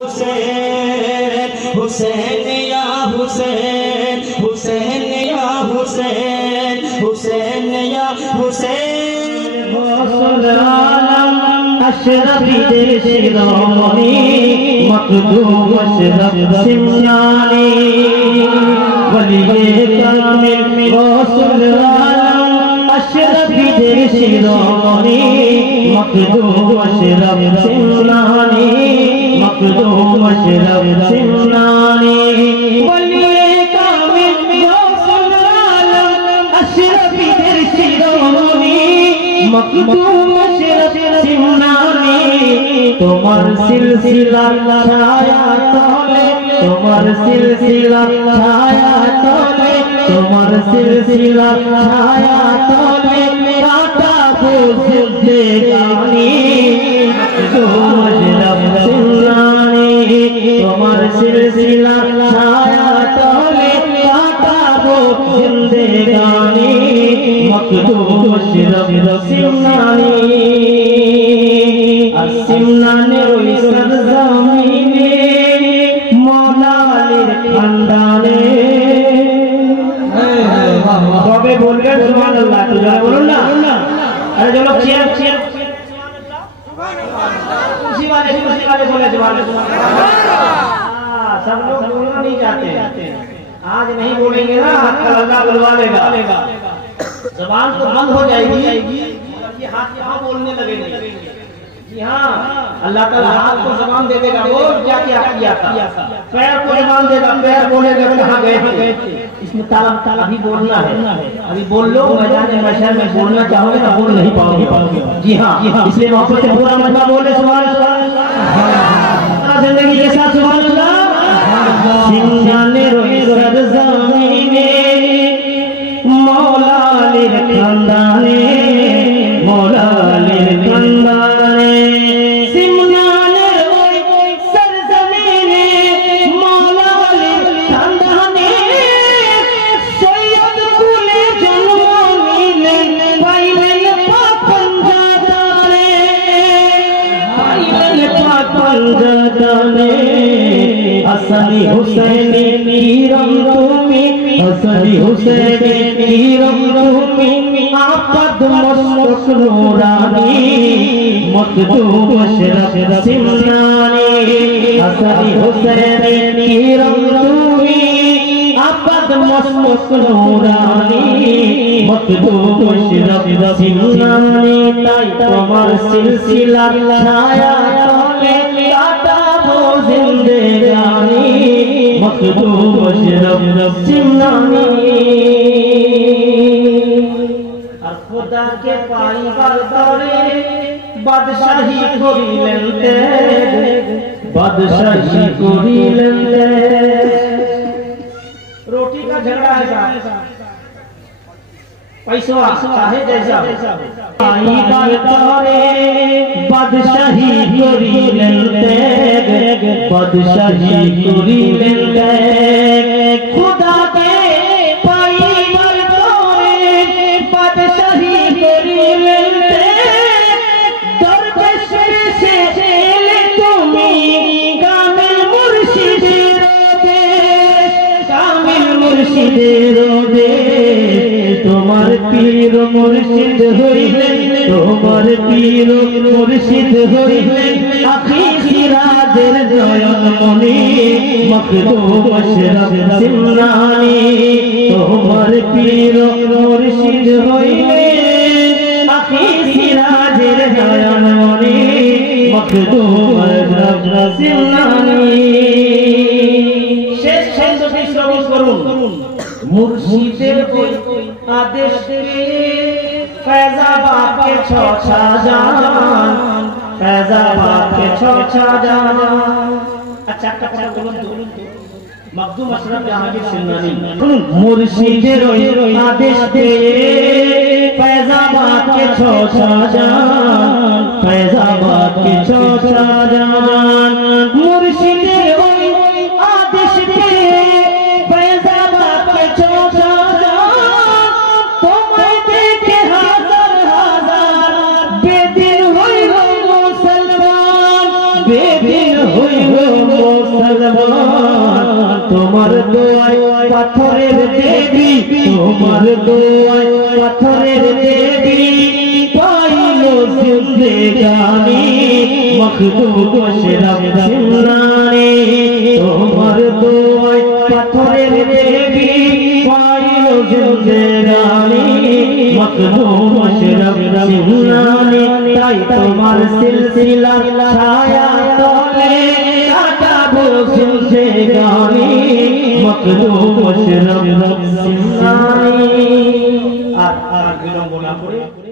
हुसैन हुसैन या हुसैन हुसैन या हुसैन हुसैन या हुसैन गौसुल आलम अशरफी शिरोमणि मखदूम अशरफ सिमनानी वलिये कामिल गौसुल आलम अशरफी शिरोमणि मखदूम अशरफ सिमनानी मखदूम अशरफ सिमनानी वलिये कामिल गौसुल आलम अशरफी शिरोमणि मखदूम अशरफ सिमनानी तुम्हार सिलसिला छाया तले तुम्हार सिलसिला छाया तले तुम्हार सिलसिला छाया तले काटा बुझे गानी मखदूम अशरफ सिमनानी तुम्हार सिलसिला छाया तले काटा बुझे गानी मखदूम अशरफ सिमनानी सिमनाने रोई सरजमीने मौला अलीर खानदाने तबे बोलबेन सुबहानाल्लाह तुझे बोलুন না अरे जो लोग चेयर चेयर खुशी वाले बोले सब लोग बोलना नहीं चाहते आज नहीं बोलेंगे ना कल अल्लाह बुलवा लेगा ज़बान तो बंद हो जाएगी ये हाथ यहाँ बोलने लगेंगे हाँ अल्लाह ताला हाथ को ज़बान दे देगा वो क्या क्या किया था पैर को ज़बान देगा पैर बोलेगा कहाँ गए थे इसमें ताला अभी बोलना है अभी बोल लो मैदान महशर में बोलना चाहोगे ना बोल नहीं पाओगे जी हाँ इसलिए मोहब्बत से पूरा मजमा बोले सुभान अल्लाह जिंदगी के साथ सुभान अल्लाह सिमनाने रोए सरज़मीने मौला अली खानदाने मौला अली खानदाने सिमनाने रोए सरज़मीने मौला अली खानदाने सैयद कुले जन्मों मिले पाइलन पंजादाने हसनी हुसैनी हीरम तुमी हसनी हुसैनी हीरम तुमी आपद मस्त नूरानी मखदूम अशरफ सिमनानी हसनी हुसैनी हीरम तुमी आपद मस्त नूरानी मखदूम अशरफ सिमनानी ताई तुम्हार सिलसिला छाया तले काटा वो जिंदगानी मखदूम अशरफ सिमनानी खुदा के पाई बरदरे बादशाही करिलेंते बादशाही करिलेंते रोटी का झगड़ा है साहब पैसा चाहे जैसा पाई बरदरे बादशाही करिलेंते बादशाही करिलेंते खुदा के पाई बरदरे बादशाही करिलेंते दरवेश से चले तुम्ही कामिल मुर्शिदेर देश कामिल मुर्शिदेर देश तुम्हार पीर मुर्शिद हইলেন তোমার পীর মুর্শিদ হইলেন আখি সিরাজের নয়নমণি মখদূম আশরফ সিমনানি তোমার পীর মুর্শিদ হইলেন আখি সিরাজের নয়নমণি মখদূম আশরফ সিমনানি শেষ ছন্দটি শ্রবণ করুন মুর্শিদের ওই आदेश फैजाबाद के छोछा जान फैजाबाद के छोछा जान अच्छा मखदूम अशरफ जहांगीर सिमनानी मुर्शिदेर आदेश दे फैजाबाद के छोछा जान फैजाबाद के छोछा जान मुर्शिदेर आदेश दे फैजाबाद के छोछा बेदिन हुई हो মুসলমান তোমার দোয়ায় পাথরের দেবী তোমার দোয়ায় পাথরের দেবী পাইলো জিন্দেগানি মখদুম আশরাফ সিমরানি তোমার দোয়ায় পাথরের দেবী পাইলো জিন্দেগানি মখদুম আশরাফ সিমরানি তাই তোমার সিলসিলা ছায়া তলে কাটাবো জিন্দেগানি মখদুম আশরাফ সিমরানি আর বিলম্ব না করে